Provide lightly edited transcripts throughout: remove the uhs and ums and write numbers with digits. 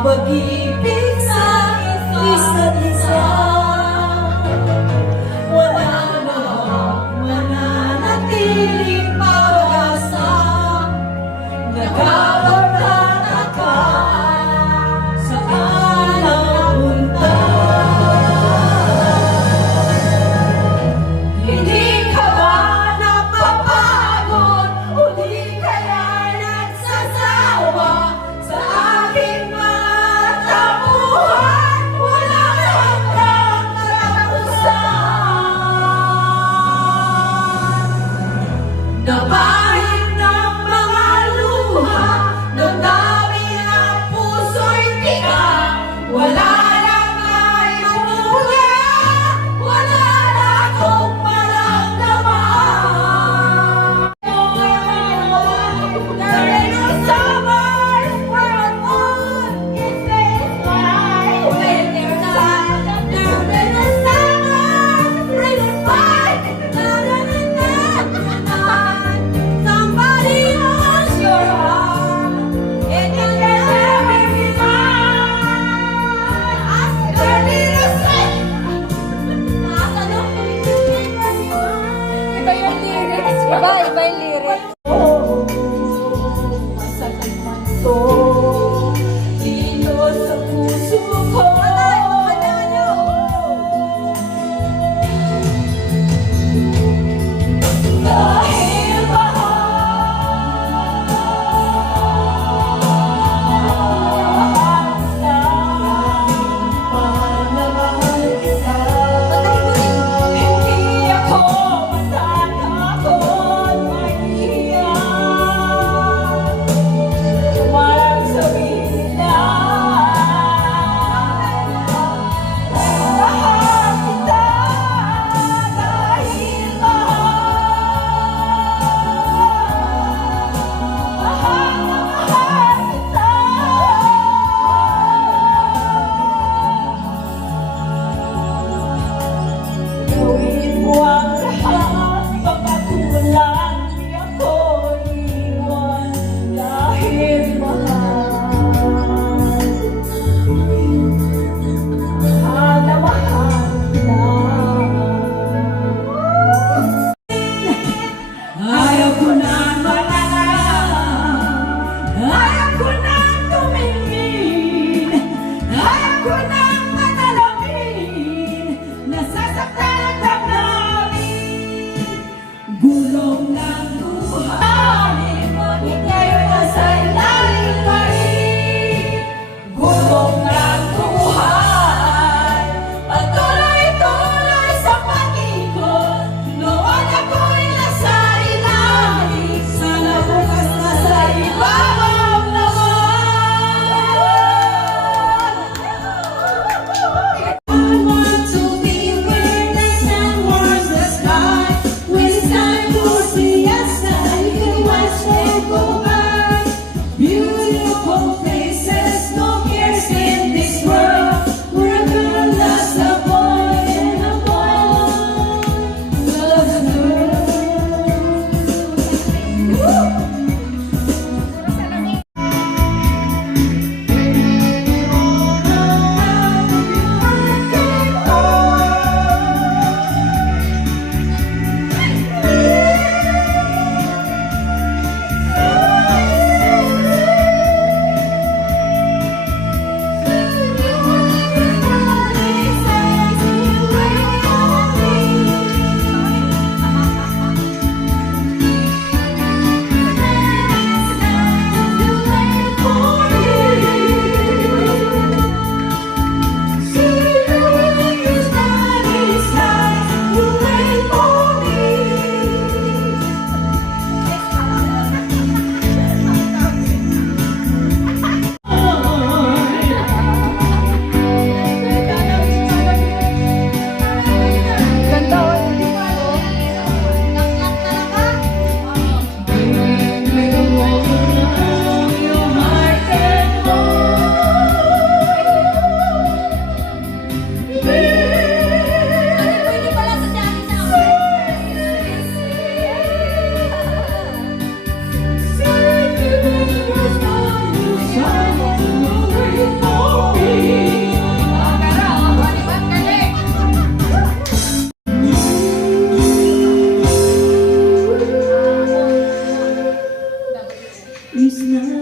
Pag-ibig sa isa't isa, wala na mananatiling pag-asa. Nagkapagtataka saan napunta. Hindi ka ba napapagod? O di kaya nagsasawa sa aking matabuhan? Wala hanggang katapusan. Nabahid ng mga luha, damdamin ang puso'y tiga. Wala nang maibumuga, wala na akong maramdaman. There are summers where I'm on, it feels like when there's sun. There are summers where I'm fine, somebody else your heart, and you can never be mine. Ask her to say, nasa loob ko iba yung lyrics. Iba yung lyrics. Masakit man to dito sa puso ko. Dahil hindi ako matatakot, mahihiya. Wala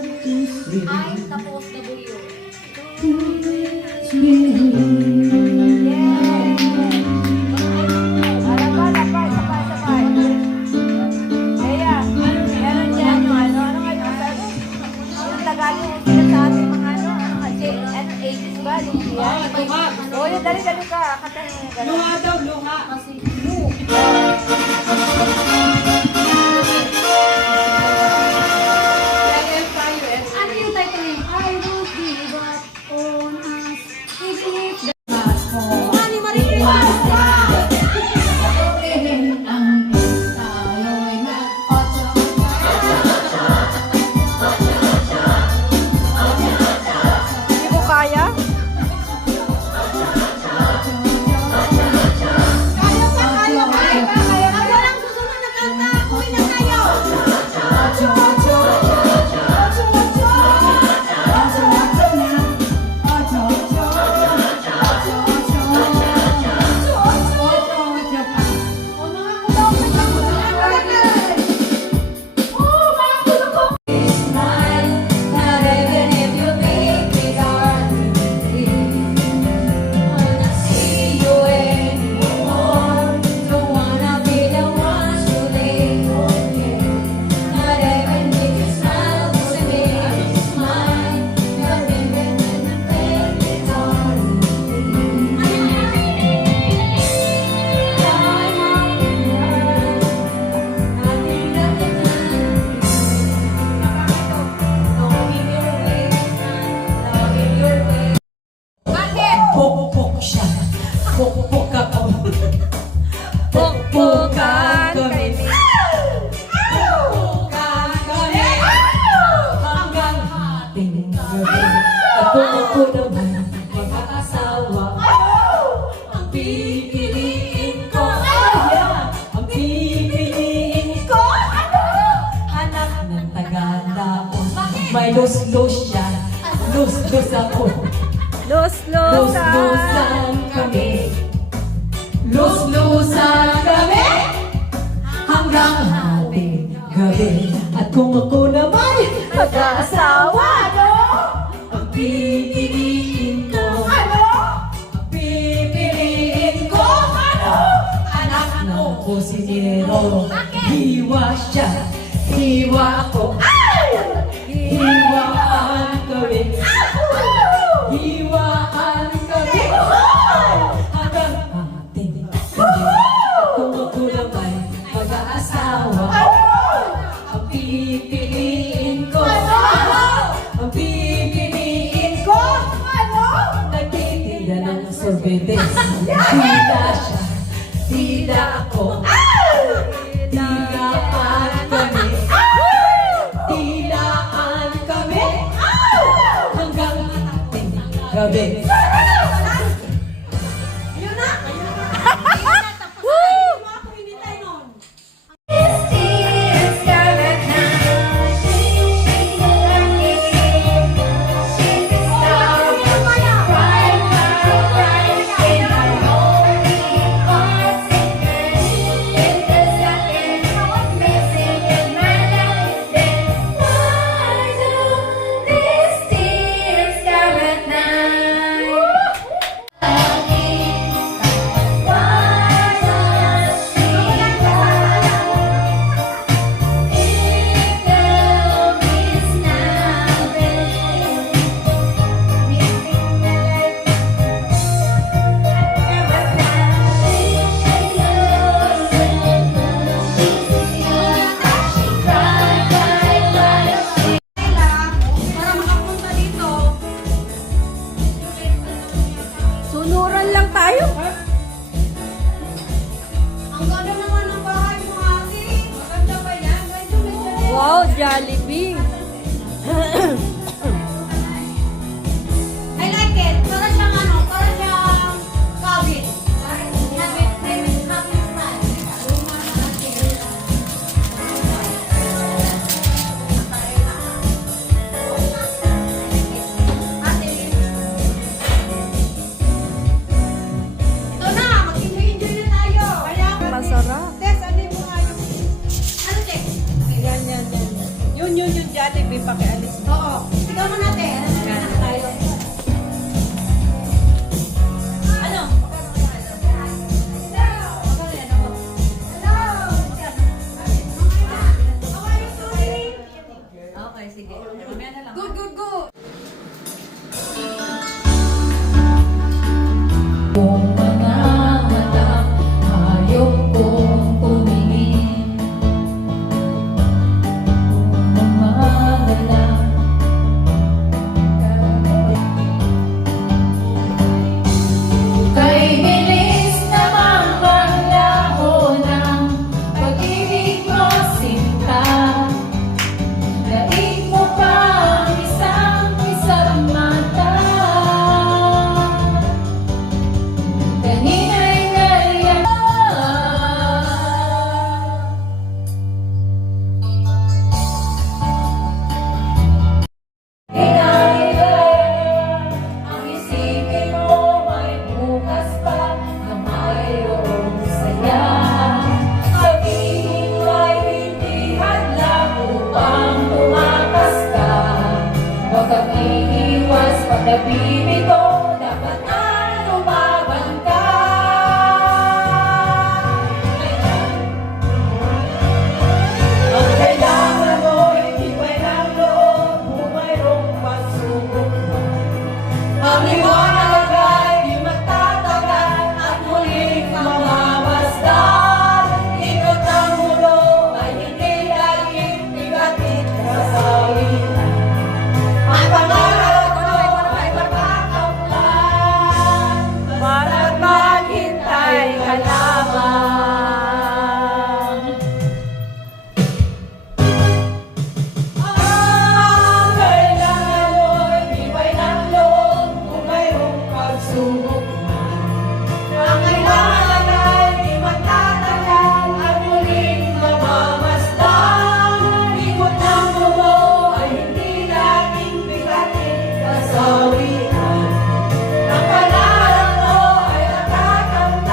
I tapos W. Dali ka, katahin mo na. Luha daw, luha. Kasi blue. Ano yung title niya? I will give up on us if it's the past mo. Ano maripas ka? Sabihin ang tayo'y nag-otso. Hindi ko kaya. Ang walang susunod na kanta, uwi na tayo. O mga kulong na smile, not even if you make me dark. Wanna see you anymore. Don't wanna be the one to leave. Not even if you smile to me, smile. Not even when you make me dark. Pokpok siya. Pokpok ako. Pokpokan kay Miss. Pokpokan kami. Hanggang ating gabi. At kung ako naman mag-aasawa, ang pipiliin ko, ang pipiliin ko, anak ng Tagalog. May los-los siya. Los-los ako. Los-losan. Los-losan kami. Los-losan kami. Hanggang ating gabi. At kung ako naman mag-aasawa, ang pipiliin ko, ang pipiliin ko, anak ng kusinero. Hiwa siya, hiwa ako. Hiwaan kami. Hiwaan kami. Hanggang ating gabi. At kung ako naman mag-aasawa, ang pipiliin ko, ang pipiliin ko, nagtitinda ng sorbetes. Tida siya, tida ako. Tidaan kami. Tidaan kami. Hanggang ating gabi. Para makapunta dito. Sunuran lang tayo. Ang ganda naman ng bahay mo, Ate. Maganda ba yan? Medyo may Wow, Jollibee. I like it. Para siyang ano, para siyang kabit. Habit, habit, habit style. Ate. Ito na, mag-enjoy na tayo. Masarap. Tess, ano yung mga ano, check? Yan. Yun Sigaw mo natin. Ano tayo? Ano? Okay, sige. Mamaya na lang. Good, good, good. Kung mga mata, hayop kong tumingin. Kung mga gala, kay bilis namang maglaho ng pag-ibig mo, sinta. Daig mo pa ang isang mata. Kanina'y nariyan. Ang isipin mo may bukas pa na mayroong saya. Sabihin mo ay hindi hadlang upang tumakas ka. Huwag kang iiwas pag nabibito, dapat na lumaban ka. Ang kailangan mo ibigay ng loob kung mayroong pagsubok man. Ang liwanag ay di matatagal at muling mamamasdan. Ikot ang mulo ay hindi laging bigatin kasawian. Ang pangarap ay magkakaplan, basta't maghintay ka lamang. Ang kailangan mo'y iba'y ng loob kung mayroong pagsubok man. Ang kailangan ay di magtatagal at muling mamamasdan. Ikot ng mulo ay hindi laging bigatin kasawian. Ang pangarap mo ay nakakamtan,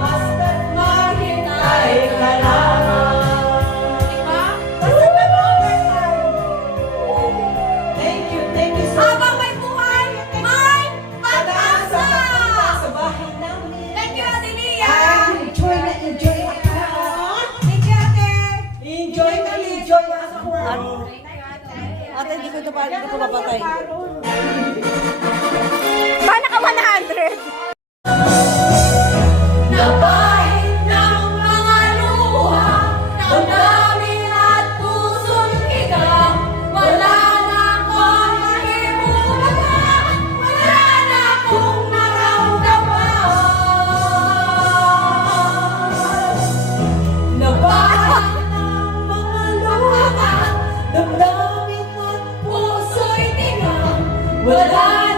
basta't maghintay ka lamang. Diba? Basta't mag-overtime. Thank you so much. Habang may buhay, may pag-asa! Sa bahay namin. Thank you, Ate Lia! Enjoy na enjoy ako. Thank you, Ate! Enjoy na enjoy ako. Ate, hindi ko ito mapatay. Paano ka 100? Napahit ng mga luha, damdamin at puso't higang. Wala na akong mahimulagan, wala na akong maramdaman. Napahit ng mga luha, damdamin at puso'y higang. Wala